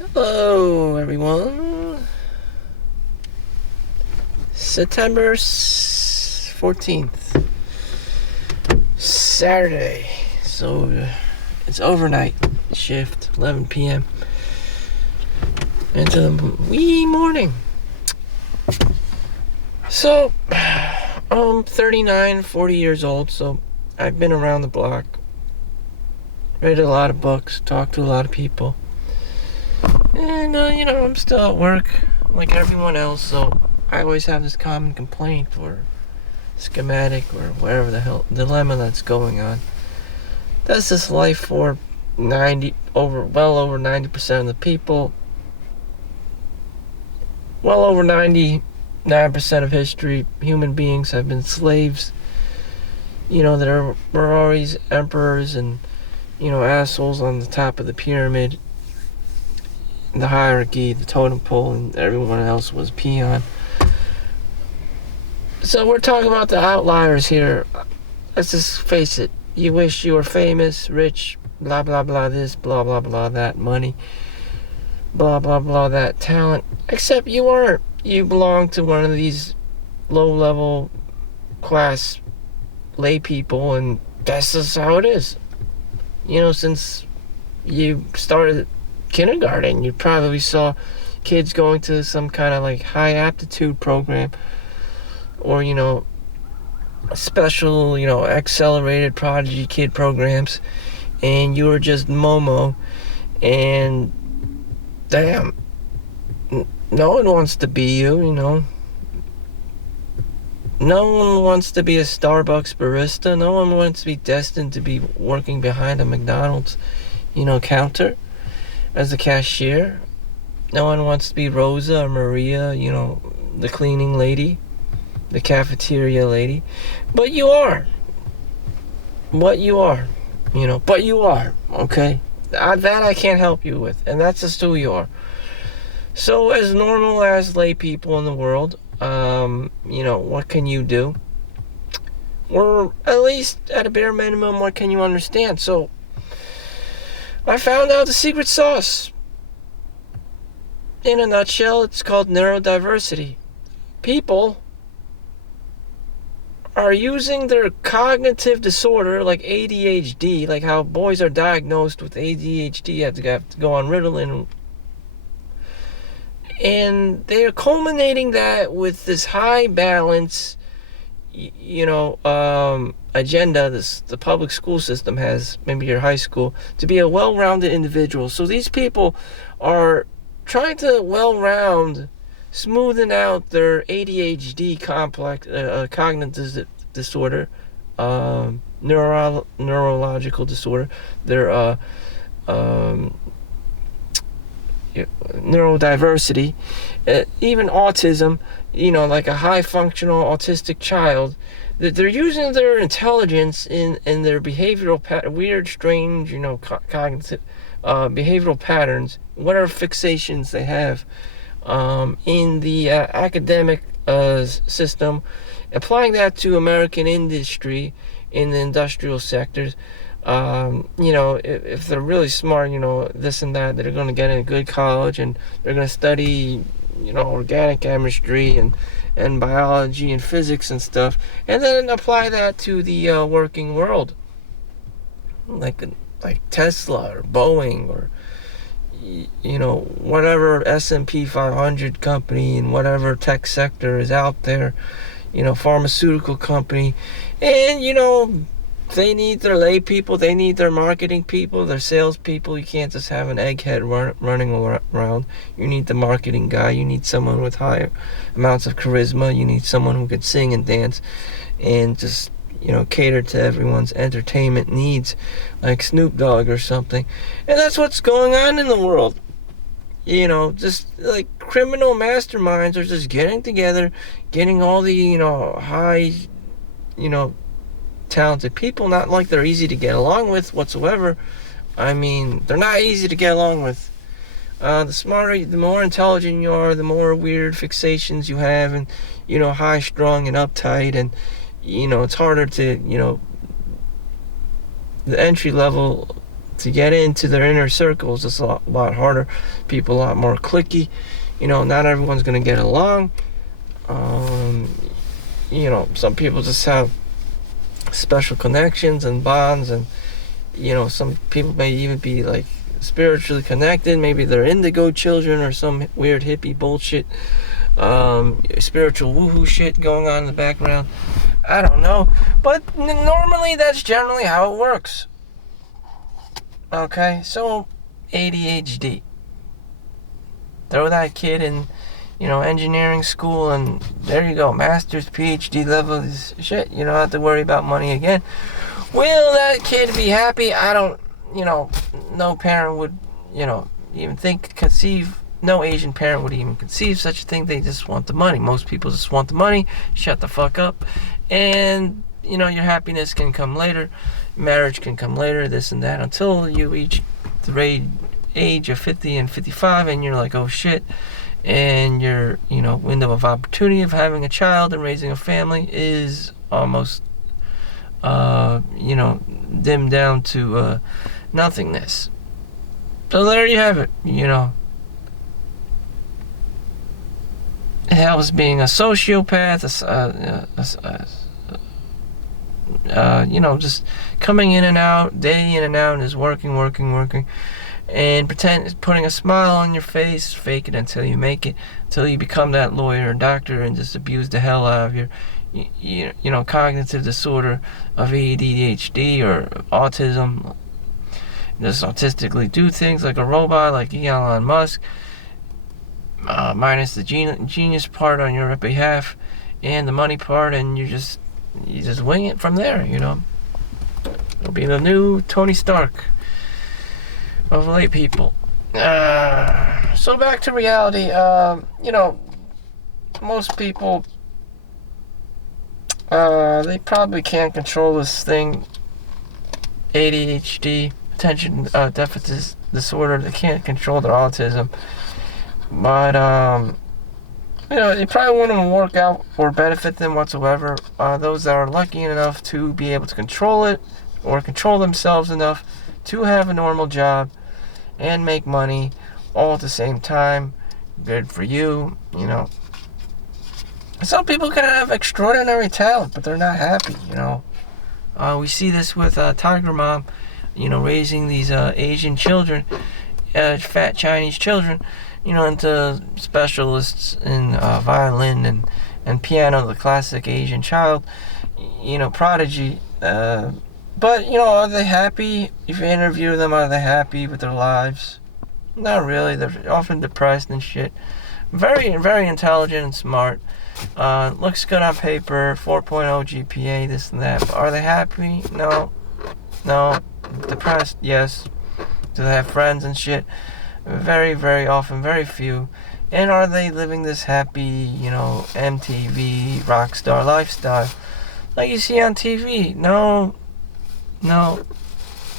Hello, everyone. September 14th, Saturday. So it's overnight shift, 11 p.m. into the wee morning. So I'm 39, 40 years old, so I've been around the block, read a lot of books, talked to a lot of people. And, I'm still at work like everyone else, so I always have this common complaint or schematic or whatever the hell dilemma that's going on. That's this life for well over 90% of the people. Well over 99% of history, human beings have been slaves. There were always emperors and, assholes on the top of the pyramid. The hierarchy, the totem pole, and everyone else was peon. So we're talking about the outliers here. Let's just face it. You wish you were famous, rich, blah, blah, blah, this, blah, blah, blah, that, money, blah, blah, blah, that, talent. Except you aren't. You belong to one of these low-level class lay people, and that's just how it is. Since you started kindergarten, you probably saw kids going to some kind of like high aptitude program or special accelerated prodigy kid programs, and you were just Momo, and damn, no one wants to be you. No one wants to be a Starbucks barista. No one wants to be destined to be working behind a McDonald's counter as a cashier. No one wants to be Rosa or Maria, the cleaning lady, the cafeteria lady. But you are. But you are, okay? That I can't help you with, and that's just who you are. So as normal as lay people in the world, what can you do? Or at least at a bare minimum, what can you understand? So I found out the secret sauce. In a nutshell, it's called neurodiversity. People are using their cognitive disorder, like ADHD, like how boys are diagnosed with ADHD, have to go on Ritalin, and they are culminating that with this high balance, agenda the public school system has, maybe your high school, to be a well-rounded individual. So these people are trying to well-round, smoothing out their ADHD complex, cognitive disorder, neurological disorder, their neurodiversity, even autism, like a high functional autistic child, that they're using their intelligence in their behavioral weird, strange, cognitive behavioral patterns, whatever fixations they have, in the academic system, applying that to American industry in the industrial sectors. If they're really smart, this and that, they're going to get in a good college and they're going to study, organic chemistry and biology and physics and stuff, and then apply that to the working world, like Tesla or Boeing or whatever S&P 500 company and whatever tech sector is out there, pharmaceutical company, and they need their lay people, they need their marketing people, their sales people. You can't just have an egghead running around. You need the marketing guy. You need someone with higher amounts of charisma. You need someone who could sing and dance and just, cater to everyone's entertainment needs, like Snoop Dogg or something. And that's what's going on in the world. Just like criminal masterminds are just getting together, getting all the, high, talented people, not like they're easy to get along with whatsoever. I mean, they're not easy to get along with. The smarter, the more intelligent you are, the more weird fixations you have, and, high strung and uptight, and, it's harder to, the entry level to get into their inner circles, it's a lot harder. People a lot more cliquey. Not everyone's gonna get along. Some people just have special connections and bonds, and some people may even be like spiritually connected. Maybe they're indigo children or some weird hippie bullshit, spiritual woohoo shit going on in the background. I don't know, but normally that's generally how it works. Okay, so ADHD. Throw that kid in, engineering school, and there you go, master's, PhD level is shit. You don't have to worry about money again. Will that kid be happy? I don't, no parent would, even conceive, no Asian parent would even conceive such a thing. They just want the money. Most people just want the money. Shut the fuck up. And, your happiness can come later. Marriage can come later, this and that, until you reach the age of 50 and 55, and you're like, oh shit. And your, window of opportunity of having a child and raising a family is almost, dimmed down to nothingness. So there you have it. It helps being a sociopath, just coming in and out, day in and out, and just working, and putting a smile on your face, fake it until you make it, until you become that lawyer or doctor and just abuse the hell out of your, cognitive disorder of ADHD or autism. Just autistically do things like a robot, like Elon Musk, minus the genius part on your behalf and the money part, and you just wing it from there. It'll be the new Tony Stark of lay people. So back to reality. Most people, they probably can't control this thing, ADHD, attention deficit disorder. They can't control their autism, but it probably wouldn't work out or benefit them whatsoever. Those that are lucky enough to be able to control it or control themselves enough to have a normal job and make money all at the same time, good for you. Some people can have extraordinary talent, but they're not happy. We see this with Tiger Mom, raising these Asian children, fat Chinese children, into specialists in violin and piano, the classic Asian child, prodigy. But, are they happy? If you interview them, are they happy with their lives? Not really. They're often depressed and shit. Very, very intelligent and smart. Looks good on paper, 4.0 GPA, this and that. But are they happy? No. Depressed? Yes. Do they have friends and shit? Very, very often, very few. And are they living this happy, MTV rock star lifestyle like you see on TV? No,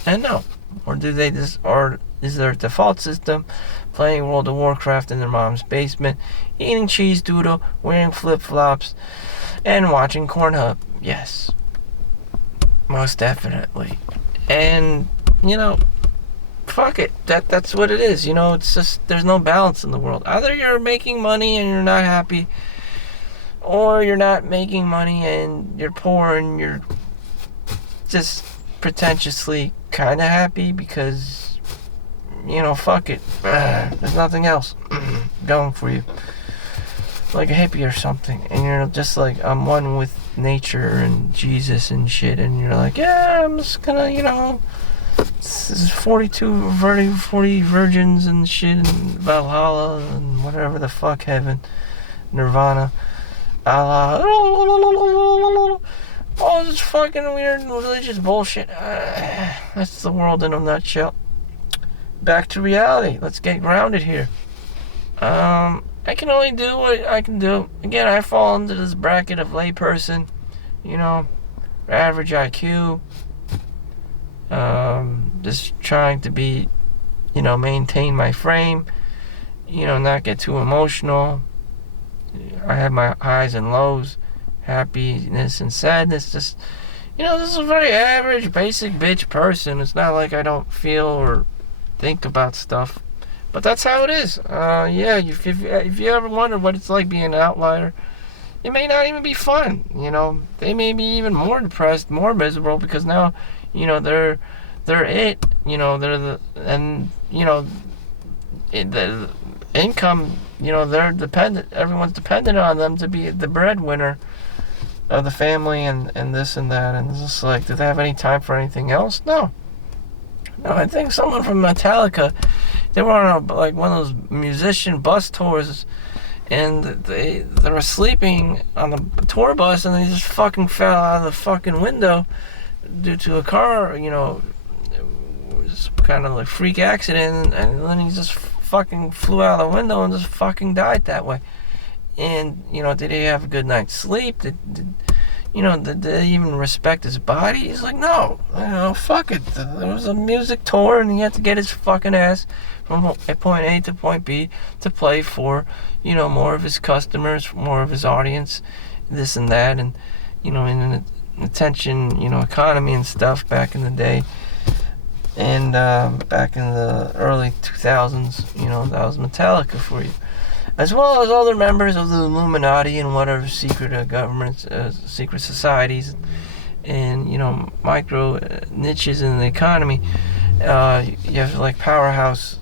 and no. Or do they just, or is their default system playing World of Warcraft in their mom's basement, eating cheese doodle, wearing flip-flops, and watching Cornhub? Yes, most definitely. And fuck it, that's what it is. It's just, there's no balance in the world. Either you're making money and you're not happy, or you're not making money and you're poor and you're just pretentiously kind of happy because, fuck it. There's nothing else going for you. Like a hippie or something. And you're just like, I'm one with nature and Jesus and shit. And you're like, yeah, I'm just gonna, this is 40 virgins and shit and Valhalla and whatever the fuck, heaven, Nirvana, Allah, all this fucking weird religious bullshit. That's the world in a nutshell. Back to reality. Let's get grounded here. I can only do what I can do. Again, I fall into this bracket of layperson, average IQ, just trying to be, maintain my frame, not get too emotional. I have my highs and lows, happiness and sadness, just, this is a very average, basic bitch person. It's not like I don't feel or think about stuff. But that's how it is. Yeah, if you ever wonder what it's like being an outlier, it may not even be fun. They may be even more depressed, more miserable, because now, they're it. The income. They're dependent. Everyone's dependent on them to be the breadwinner of the family, and this and that. And it's just like, do they have any time for anything else? No. I think someone from Metallica, they were on one of those musician bus tours, and they were sleeping on the tour bus, and they just fucking fell out of the fucking window due to a car, it was kind of like freak accident, and then he just fucking flew out of the window and just fucking died that way. And, did he have a good night's sleep? Did they even respect his body? He's like, no, fuck it. There was a music tour, and he had to get his fucking ass from point A to point B to play for, more of his customers, more of his audience, this and that. And, in an attention, economy and stuff back in the day. And back in the early 2000s, that was Metallica for you. As well as other members of the Illuminati and whatever secret governments, secret societies, and micro niches in the economy. You have like powerhouse,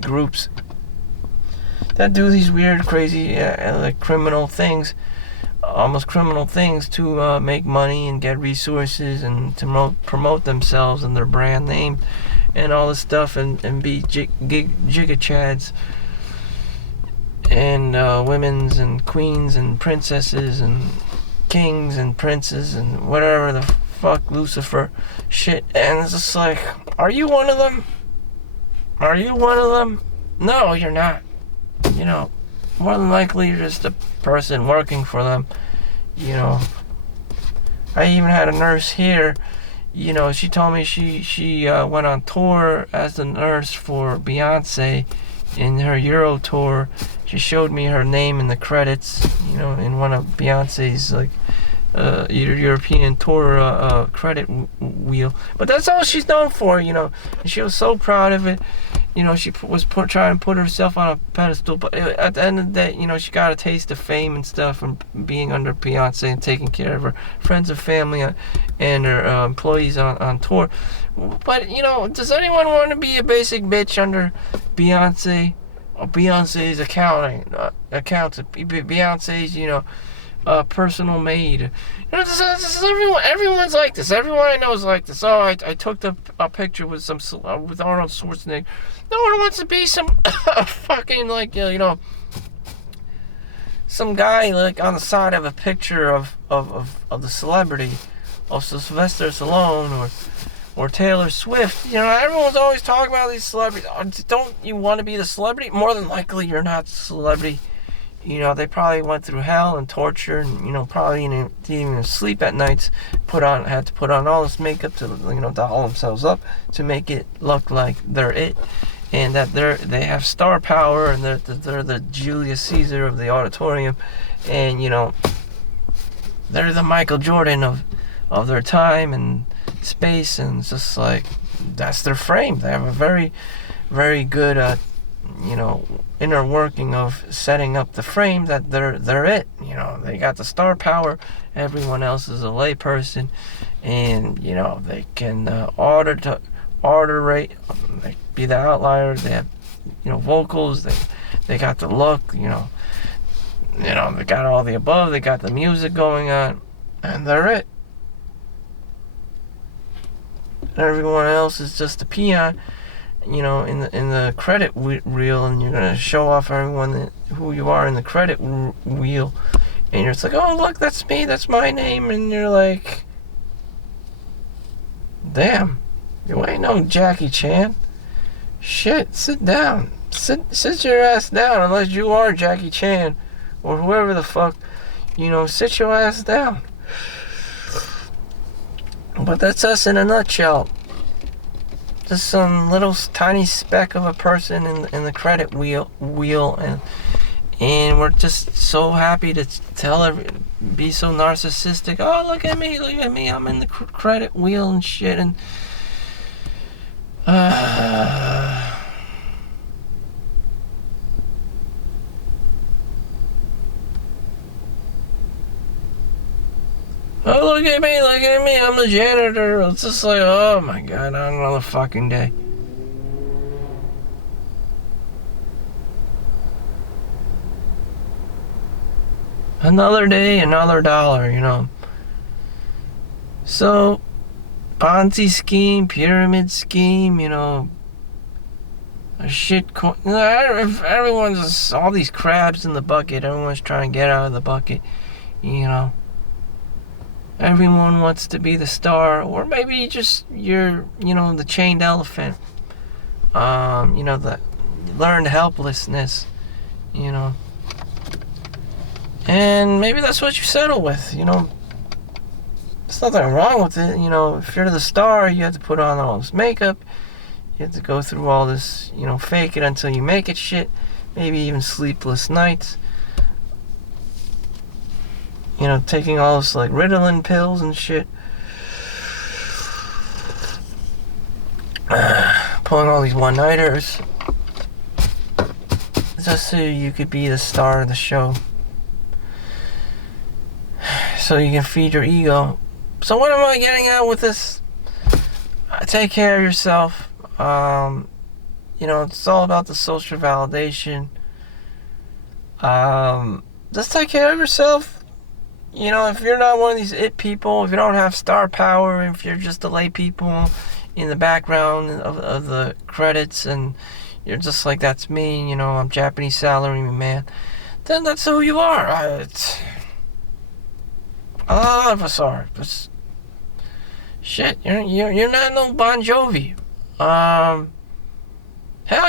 groups that do these weird, crazy, like criminal things, almost criminal things to make money and get resources and to promote themselves and their brand name and all this stuff, and be giga-chads. And women's and queens and princesses and kings and princes and whatever the fuck Lucifer shit. And it's just like, are you one of them? Are you one of them? No, you're not. More than likely you're just a person working for them. I even had a nurse here. She told me she went on tour as the nurse for Beyonce in her Euro tour. She showed me her name in the credits, in one of Beyonce's European tour credit wheel. But that's all she's known for, and she was so proud of it. She was trying to put herself on a pedestal, but at the end of the day, she got a taste of fame and stuff from being under Beyonce and taking care of her friends and family and her employees on tour. But, does anyone want to be a basic bitch under Beyonce? Beyonce's accounts, Beyonce's, personal maid. Everyone's like this. Everyone I know is like this. Oh, I took a picture with with Arnold Schwarzenegger. No one wants to be some fucking some guy like on the side of a picture of the celebrity, of Sylvester Stallone or Taylor Swift. Everyone's always talking about these celebrities. Don't you want to be the celebrity? More than likely, you're not the celebrity. They probably went through hell and torture, and probably didn't even sleep at nights. Had to put on all this makeup to doll themselves up to make it look like they're it, and that they have star power, and they're the Julius Caesar of the auditorium, and they're the Michael Jordan of their time and space, and it's just like that's their frame. They have a very, very good inner working of setting up the frame that they're it. They got the star power. Everyone else is a lay person, and they can order rate. They be the outlier. They have vocals. They got the look. They got all the above. They got the music going on, and they're it. Everyone else is just a peon, in the credit reel, and you're gonna show off everyone who you are in the credit wheel, and you're just like, oh look, that's me, that's my name, and you're like, damn, you ain't no Jackie Chan. Shit, sit down, sit your ass down, unless you are Jackie Chan or whoever the fuck, sit your ass down. But that's us in a nutshell. Just some little tiny speck of a person in the credit wheel, And we're just so happy to be so narcissistic. Oh, look at me, I'm in the credit wheel and shit. And oh, look at me, I'm the janitor. It's just like, oh my God, another fucking day. Another day, another dollar, you know. So, Ponzi scheme, pyramid scheme, you know, a shit coin. Everyone's just, all these crabs in the bucket. Everyone's trying to get out of the bucket, you know. Everyone wants to be the star, or maybe just you're, you know, the chained elephant. You know, the learned helplessness, you know. And maybe that's what you settle with, you know. There's nothing wrong with it, you know. If you're the star, you have to put on all this makeup. You have to go through all this, you know, fake it until you make it shit. Maybe even sleepless nights. You know, taking all this, like, Ritalin pills and shit. Pulling all these one-nighters. Just so you could be the star of the show. So you can feed your ego. So what am I getting at with this? Take care of yourself. You know, it's all about the social validation. Just take care of yourself. You know, if you're not one of these it people, if you don't have star power, if you're just the lay people in the background of the credits, and you're just like, that's me, you know, I'm Japanese salaryman man, then that's who you are. A lot of us are. But shit, you're not no Bon Jovi. Hell,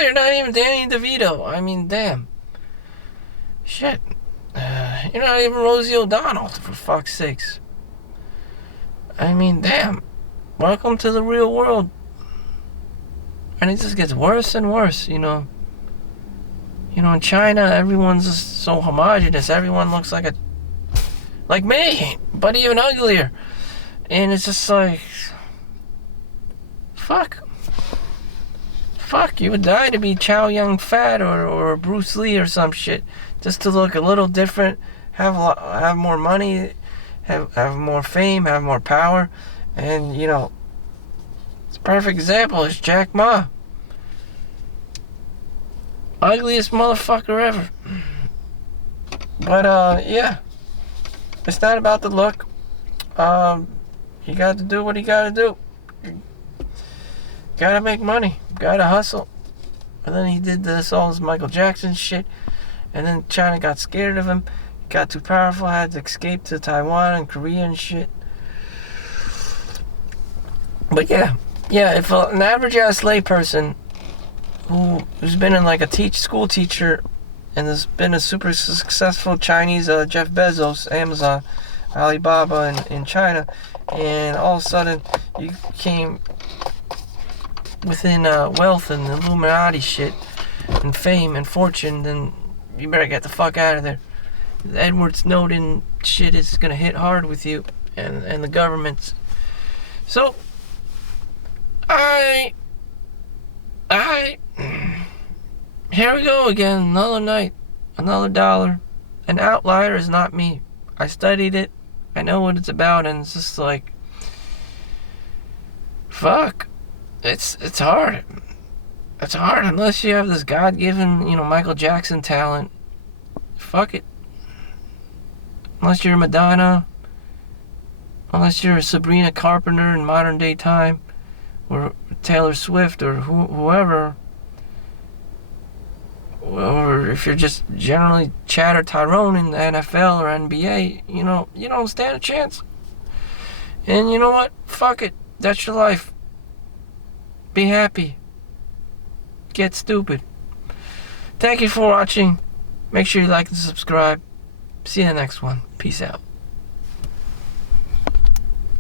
you're not even Danny DeVito. I mean, damn. Shit. You're not even Rosie O'Donnell, for fuck's sakes. I mean, damn. Welcome to the real world. And it just gets worse and worse, you know. You know, in China, everyone's just so homogenous. Everyone looks like me, but even uglier. And it's just like, fuck, you would die to be Chau Young Fat or Bruce Lee or some shit, just to look a little different, have more money, have more fame, have more power. And, you know, it's a perfect example is Jack Ma. Ugliest motherfucker ever. But, yeah. It's not about the look. You got to do what you got to do. You got to make money. Got to hustle. And then he did all this Michael Jackson shit. And then China got scared of him. He got too powerful. Had to escape to Taiwan and Korea and shit. But yeah, if an average-ass layperson who's been in like a school teacher and has been a super successful Chinese Jeff Bezos, Amazon, Alibaba in China, and all of a sudden you came within wealth and Illuminati shit and fame and fortune, then you better get the fuck out of there. Edward Snowden shit is gonna hit hard with you and the governments. So here we go again, another night, another dollar. An outlier is not me. I studied it, I know what it's about, and it's just like, fuck, it's hard. It's hard unless you have this God-given, you know, Michael Jackson talent. Fuck it. Unless you're Madonna, unless you're Sabrina Carpenter in modern day time, or Taylor Swift, or whoever, or if you're just generally Chad or Tyrone in the NFL or NBA, you know, you don't stand a chance. And you know what? Fuck it. That's your life. Be happy. Get stupid. Thank you for watching. Make sure you like and subscribe. See you in the next one. Peace out.